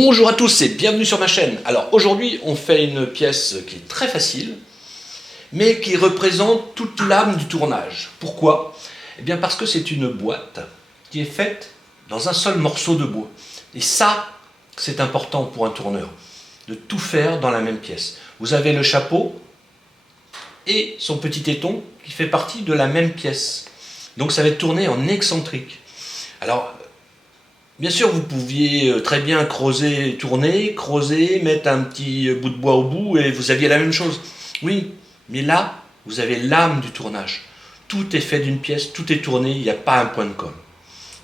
Bonjour à tous et bienvenue sur ma chaîne. Alors aujourd'hui on fait une pièce qui est très facile mais qui représente toute l'âme du tournage. Pourquoi? Eh bien parce que c'est une boîte qui est faite dans un seul morceau de bois. Et ça, c'est important pour un tourneur, de tout faire dans la même pièce. Vous avez le chapeau et son petit éton qui fait partie de la même pièce. Donc ça va être tourné en excentrique. Alors, bien sûr, vous pouviez très bien creuser, tourner, creuser, mettre un petit bout de bois au bout et vous aviez la même chose. Oui, mais là, vous avez l'âme du tournage. Tout est fait d'une pièce, tout est tourné, il n'y a pas un point de colle.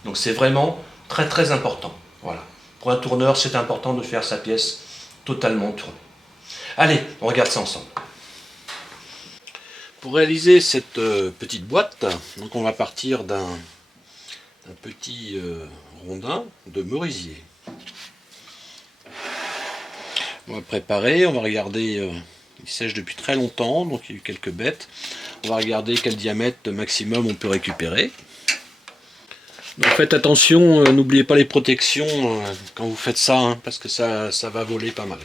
Donc c'est vraiment très très important. Voilà. Pour un tourneur, c'est important de faire sa pièce totalement tournée. Allez, on regarde ça ensemble. Pour réaliser cette petite boîte, donc on va partir d'un petit rondin de merisier. On va préparer, on va regarder, il sèche depuis très longtemps, donc il y a eu quelques bêtes. On va regarder quel diamètre maximum on peut récupérer. Donc faites attention, n'oubliez pas les protections quand vous faites ça, hein, parce que ça va voler pas mal.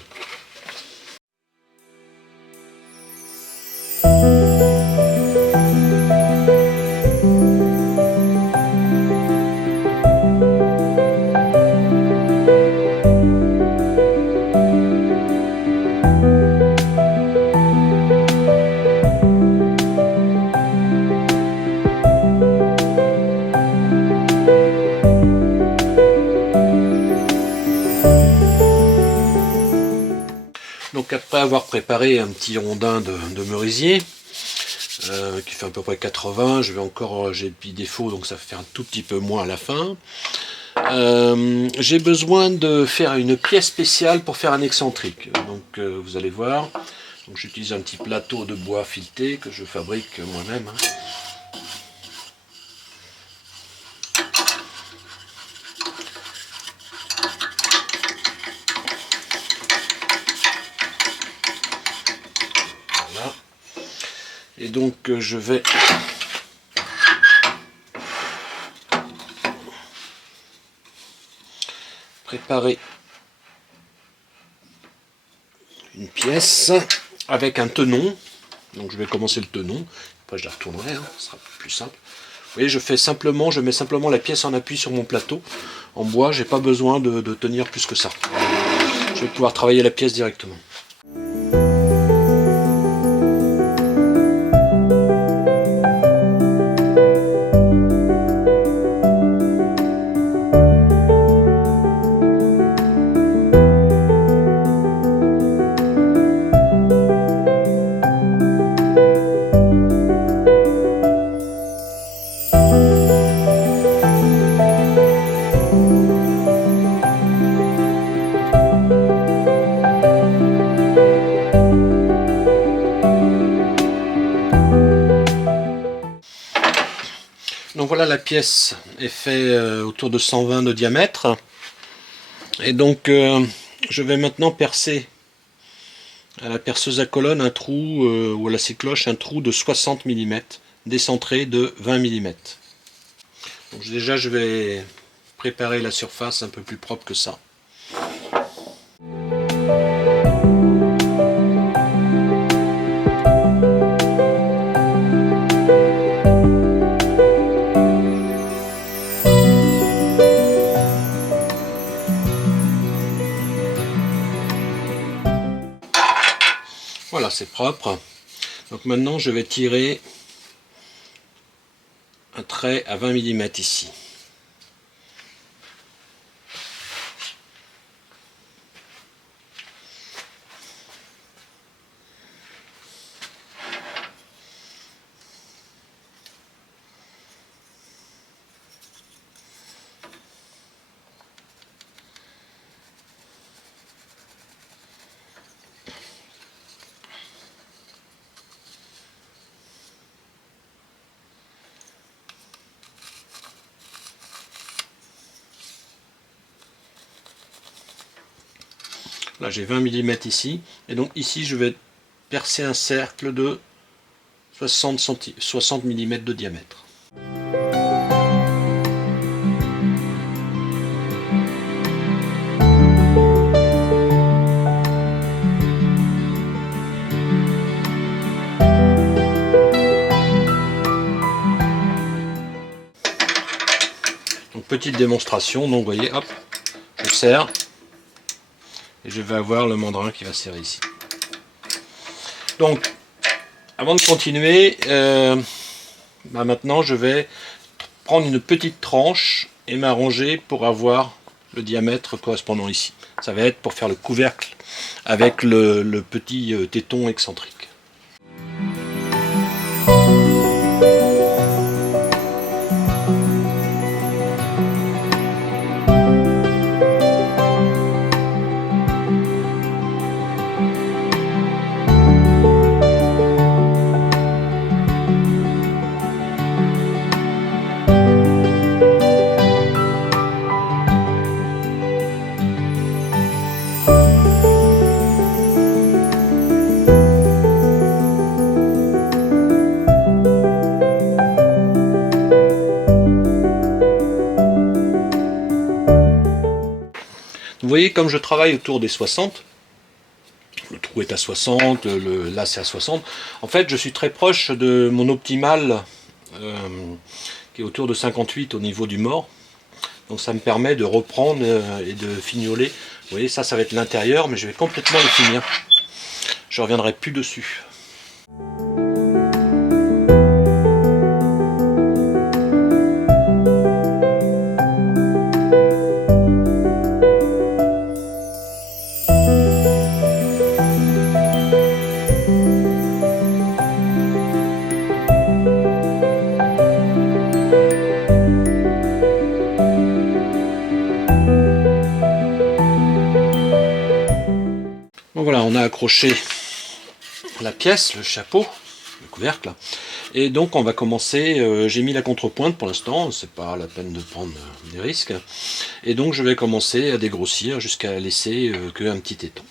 Donc après avoir préparé un petit rondin de merisier, qui fait à peu près 80, j'ai le petit défaut, donc ça fait un tout petit peu moins à la fin. J'ai besoin de faire une pièce spéciale pour faire un excentrique. Donc vous allez voir, j'utilise un petit plateau de bois fileté que je fabrique moi-même. Voilà. Et donc je vais préparer une pièce avec un tenon. Donc je vais commencer le tenon, après je la retournerai, hein, ce sera plus simple. Vous voyez, je mets simplement la pièce en appui sur mon plateau en bois, j'ai pas besoin de tenir plus que ça. Je vais pouvoir travailler la pièce directement. Donc voilà, la pièce est faite autour de 120 de diamètre. Et donc je vais maintenant percer à la perceuse à colonne un trou, ou à la scie-cloche, un trou de 60 mm, décentré de 20 mm. Donc déjà je vais préparer la surface un peu plus propre que ça. Voilà, c'est propre. Donc maintenant je vais tirer un trait à 20 mm ici. Là j'ai 20 mm ici, et donc ici je vais percer un cercle de 60 mm de diamètre. petite démonstration. Donc vous voyez, hop, je serre. Et je vais avoir le mandrin qui va serrer ici. Donc, avant de continuer, maintenant je vais prendre une petite tranche et m'arranger pour avoir le diamètre correspondant ici. Ça va être pour faire le couvercle avec le petit téton excentrique. Vous voyez, comme je travaille autour des 60, le trou est à 60, là c'est à 60, en fait je suis très proche de mon optimal qui est autour de 58 au niveau du mort. Donc ça me permet de reprendre et de fignoler. Vous voyez, ça va être l'intérieur, mais je vais complètement le finir. Je ne reviendrai plus dessus. Bon voilà, on a accroché la pièce, le chapeau, le couvercle, et donc on va commencer, j'ai mis la contrepointe pour l'instant, c'est pas la peine de prendre des risques, et donc je vais commencer à dégrossir jusqu'à laisser qu'un petit téton.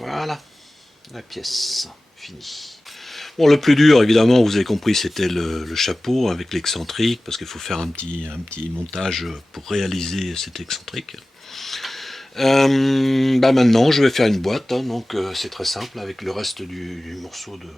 Voilà, la pièce finie. Bon, le plus dur, évidemment, vous avez compris, c'était le chapeau avec l'excentrique, parce qu'il faut faire un petit montage pour réaliser cet excentrique. Maintenant, je vais faire une boîte, hein, donc c'est très simple, avec le reste du morceau de...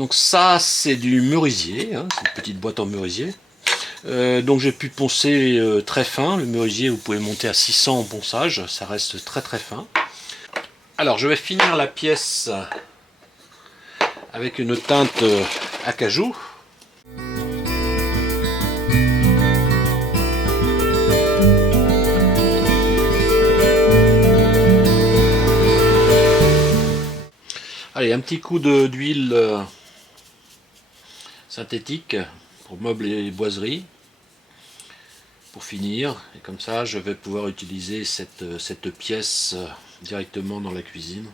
Donc ça, c'est du merisier, hein, c'est une petite boîte en merisier. Donc j'ai pu poncer très fin. Le merisier, vous pouvez monter à 600 en ponçage, ça reste très très fin. Alors je vais finir la pièce avec une teinte acajou. Allez, un petit coup d'huile synthétique pour meubles et boiseries pour finir, et comme ça je vais pouvoir utiliser cette pièce directement dans la cuisine.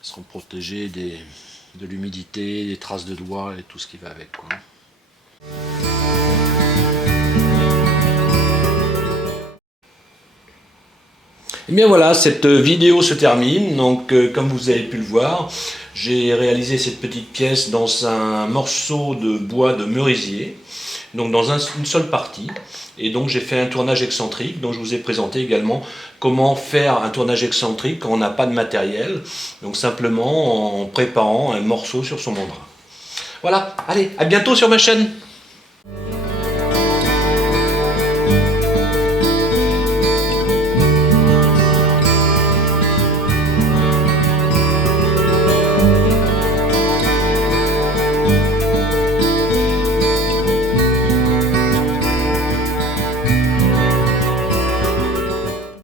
Ils seront protégés de l'humidité, des traces de doigts et tout ce qui va avec, quoi. Et bien voilà, cette vidéo se termine. Donc comme vous avez pu le voir, j'ai réalisé cette petite pièce dans un morceau de bois de merisier, donc dans une seule partie. Et donc j'ai fait un tournage excentrique, dont je vous ai présenté également comment faire un tournage excentrique quand on n'a pas de matériel, donc simplement en préparant un morceau sur son mandrin. Voilà, allez, à bientôt sur ma chaîne.